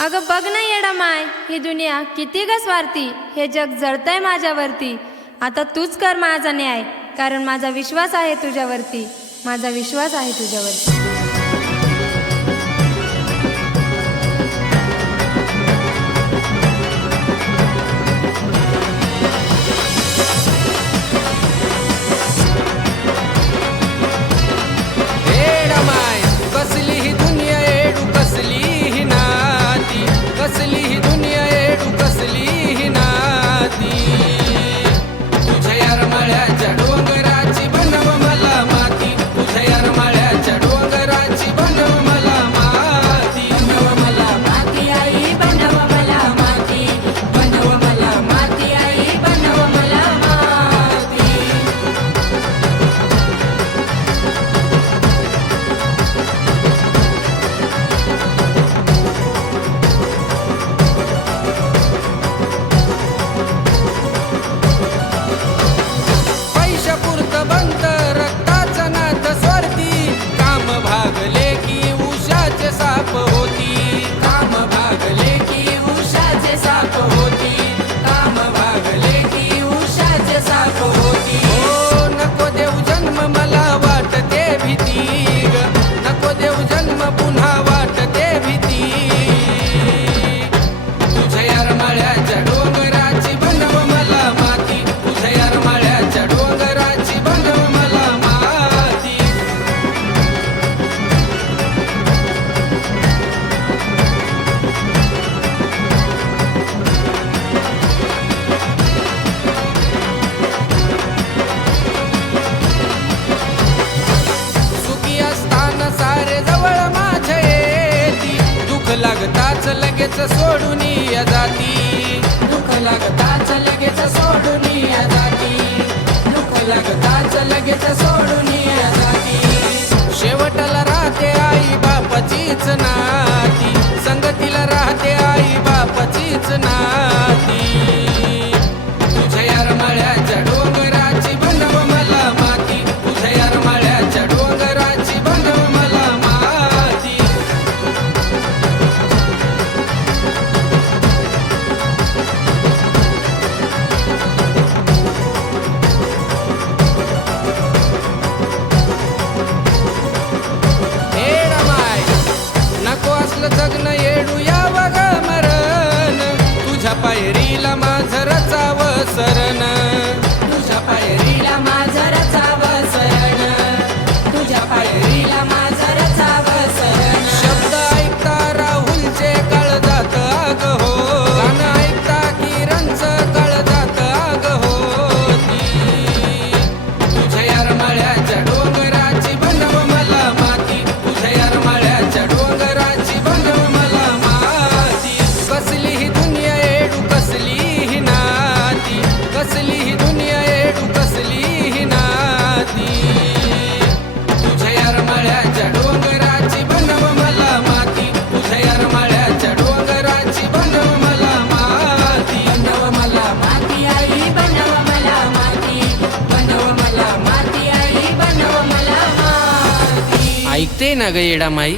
अगं बघ ना येडा माय, ही दुनिया किती ग स्वार्थी, हे जग जळतंय माझ्यावरती. आता तूच कर माझा न्याय, कारण माझा विश्वास आहे तुझ्यावरती, माझा विश्वास आहे तुझ्यावरती. कसली ही दुनिया एडू कसली ही नाती, कसली ही दुनिया एडू कसली ही नाती. तुझ्या यारमाळ्याच्या डोंगराची बनव मला माती, तुझ्या यारमाळ्याच्या डोंगराची बनव मला माती. बनव मला माती आई, बनव मला माती, बनव मला माती आई, बनव मला माती. पैशापुरतं बंत रक्ताचं नाथ स्वार्थी, काम भागले की उषाचे साप होती, काम भागले की उषाचे साप होती, काम भागले की उषाचे साप होती. ओ नको देऊ जन्म मला वाटते भीती ग, नको देऊ जन्म पुन्हा वाटते भीती. तुझ्या यारमाळ्याच्या डोंगराची बनव मला माती, तुझ्या यारमाळ्याच्या डोंगराची बनव मला माती. सुखी असताना सारे जवळ माझ्या येती, दुःख लागताच लगेच सोडून या जाती, दुःख लागताच लगेच सोडून या जाती, दुःख लागताच लगेच सोडून या जाती. शेवटाला राहते आई बापाचीच नाती, संगतीला राहते आई बापाचीच नाती. तुझ्या यारमाळ्याच्या डोंगराची बनव मला माती, तुझ्या यारमाळ्याच्या डोंगराची बनव मला माती. हेड माय नको असलं जगणं येडू या वग मरण, तुझ्या पायरीला माझं रचावं सरण, तुझ्या पायरीला माझं रचावं सरण, तुझ्या पायरीला माझं रचावं सरण. शब्द ऐकता राहुलचे कळ जात आग हो, गाणं ऐकता किरणचं कळ जात आग होती. तुझ्या यारमाळ्याच्या डोंगराची बनव मला माती, तुझ्या यारमाळ्याच्या डोंगराची बनव मला माती. कसली ही दुनिया एडू कसली ही नाती, कसली ही दुनिया एडू कसली ही नाती. तुझ्या यारमाळ्याच्या डोंगराची बनव मला माती, तुझ्या यारमाळ्याच्या डोंगराची बनव मला माती. बनव मला माती आई, बनव मला माती, बनव मला माती आई, बनव मला माती. ऐकते ना ग येडा माई.